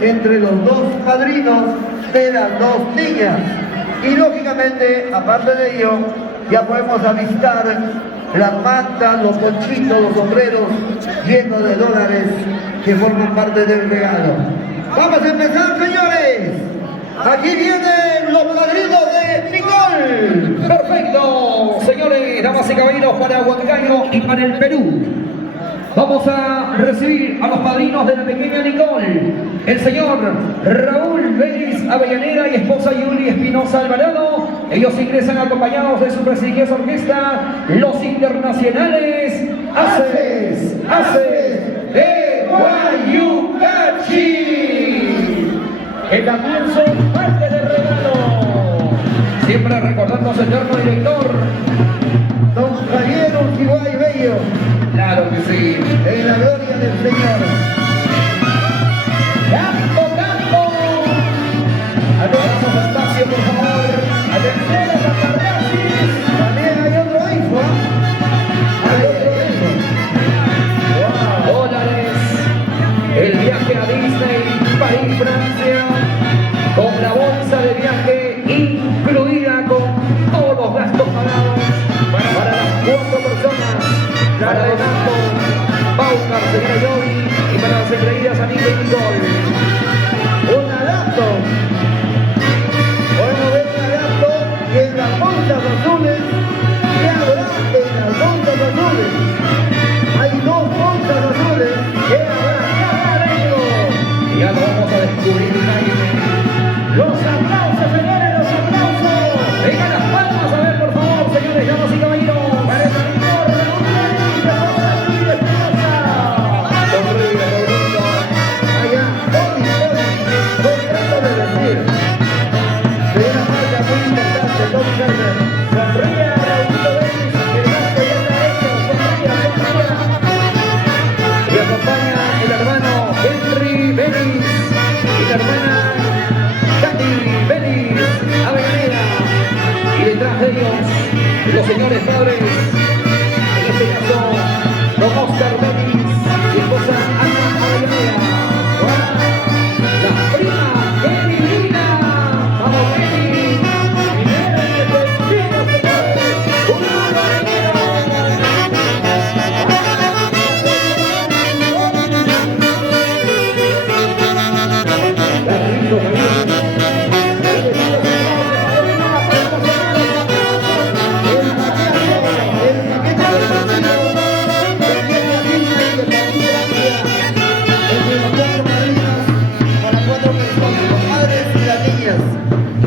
entre los dos padrinos de las dos niñas. Y lógicamente, aparte de ello, ya podemos avistar las mantas, los ponchitos, los sombreros llenos de dólares que forman parte del regalo. Vamos a empezar, señores. Aquí vienen los padrinos de Nicole. Perfecto, señores, damas y caballeros, para Huancayo y para el Perú. Vamos a recibir a los padrinos de la pequeña Nicole, el señor Raúl Vélez Avellaneda y esposa Yuli Espinosa Alvarado. Ellos ingresan acompañados de su prestigiosa orquesta, los internacionales Haces de Guayucachi, que también son parte del regalo. Siempre recordando a su eterno director, Don Javier Urquiguay Bello. claro que sí, En la gloria del Señor. ¡Campo! Adelante su espacio, por favor. Atención a la Pardasis. También hay otro iPhone. Hay otro iPhone. Dólares. El viaje a Disney, París, Francia, con la bolsa de viaje incluida con todos los gastos pagados para las 4 personas. Para Donato, Paucar, señora Yogi y para las engreídas amigas de Nicole. Un adapto. Bueno, ven un adapto y en las bolsas azules. ¿Qué habrá en las bolsas azules? Hay dos bolsas azules. ¿Qué habrá de ello? Ya lo vamos a descubrir, Jaime. Los aplausos, señores, los aplausos. Vengan las palmas a ver, por favor, señores, damas y caballeros. Para el amigo Raúl Vélez, esposa Yuli Espinosa. Sonríe, Raulito. Allá, no trato de decir. De una marca muy importante, Tom Carter. Sonríe a Raúl Vélez, que el gasto ya está hecho. Sonríe. Y acompaña el hermano Henry Vélez y la hermana Katy Vélez Avellaneda. Y detrás de ellos, los señores padres, en este caso, don Oscar Vélez y esposa Ana Avellaneda. La prima Kelly Lina. Vamos, Kelly. Primero y efectivo, señores. Un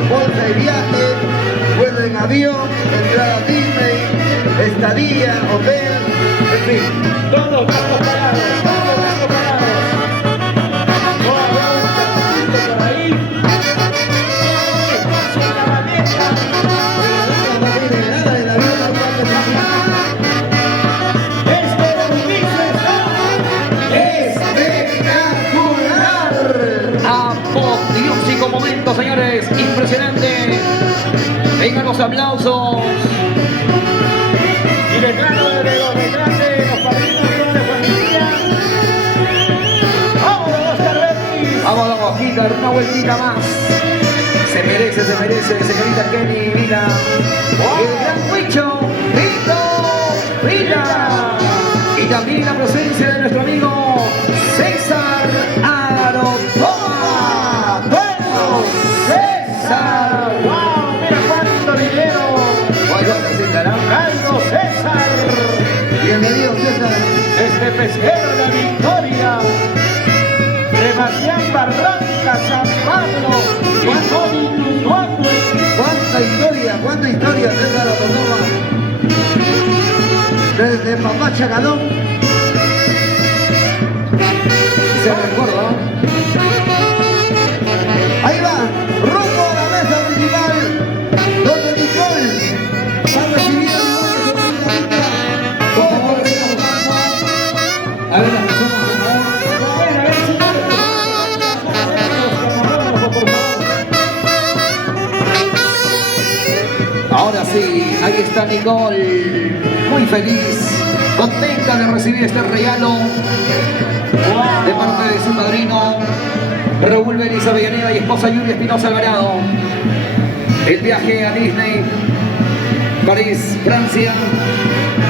Bolsa de viaje, vuelo en avión, entrada a Disney, estadía, hotel, en fin. todos gastos pagados, todos gastos pagados. No habrá un cachito por ahí. Espacio en la maleta. No tiene nada del avión, no puede pasar. Este domingo está espectacular. Apoteósico momento, señores, impresionante. Vengan los aplausos. Y declaro desde los detrás de los padrinos de familia. ¡Vamos, Oscar Vélez! Vamos, una vueltita más. Se merece, señorita Kelly Vila. El gran Huicho, Vila. Y también la presencia de nuestro amigo César Arotoa. ¡Bueno, César! ¡Wow! ¡Mira cuánto dinero! Bueno, presentará. ¡Aldo César! Bienvenido, César. Desde Pesquero de Victoria. Sebastián Barranca, San Pablo. Y Tony Tutuato. ¿Cuánta historia, César Arotoa? Desde Papá Chagalón. Se recuerda. Ahí va, rumbo a la mesa principal, donde Nicole va a recibir el A ver, las personas, por favor. Ahora sí, ahí está Nicole, muy feliz, contenta de recibir este regalo de parte de su padrino, Raúl Vélez Avellaneda y esposa Yulia Espinosa Alvarado. El viaje a Disney, París, Francia,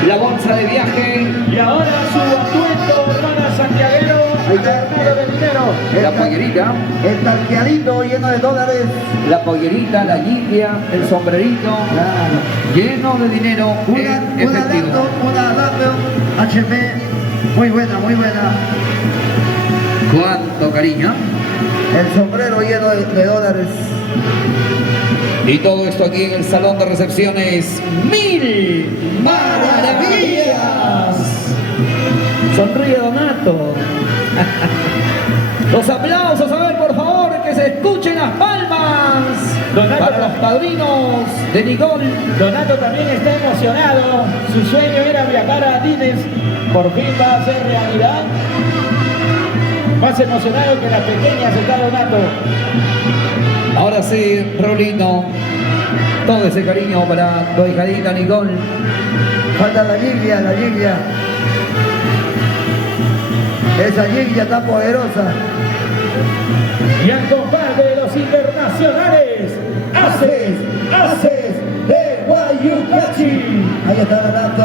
la bolsa de viaje. Y ahora su atuendo, hermana Santiaguero, adornado de dinero. La pollerita. El tarqueadito lleno de dólares. La pollerita, la guindia, el sombrerito, Claro. lleno de dinero Una en efectivo. Laptop HP. Muy buena, muy buena. Cuánto cariño. El sombrero lleno de dólares. Y todo esto aquí en el salón de recepciones. ¡Mil maravillas! Sonríe Donato. Los aplausos, a ver, por favor, que se escuchen las palmas. Donato. Para los padrinos de Nicole. Donato también está emocionado. Su sueño era viajar a Disney. Por fin va a ser realidad. Más emocionado que las pequeñas está Donato. Ahora sí, Raulito, todo ese cariño para tu hijadita Nicole. Falta la Giglia, la Giglia. Esa Giglia tan poderosa. Y al compás de los internacionales, Haces de Guayucachi. Ahí está Donato.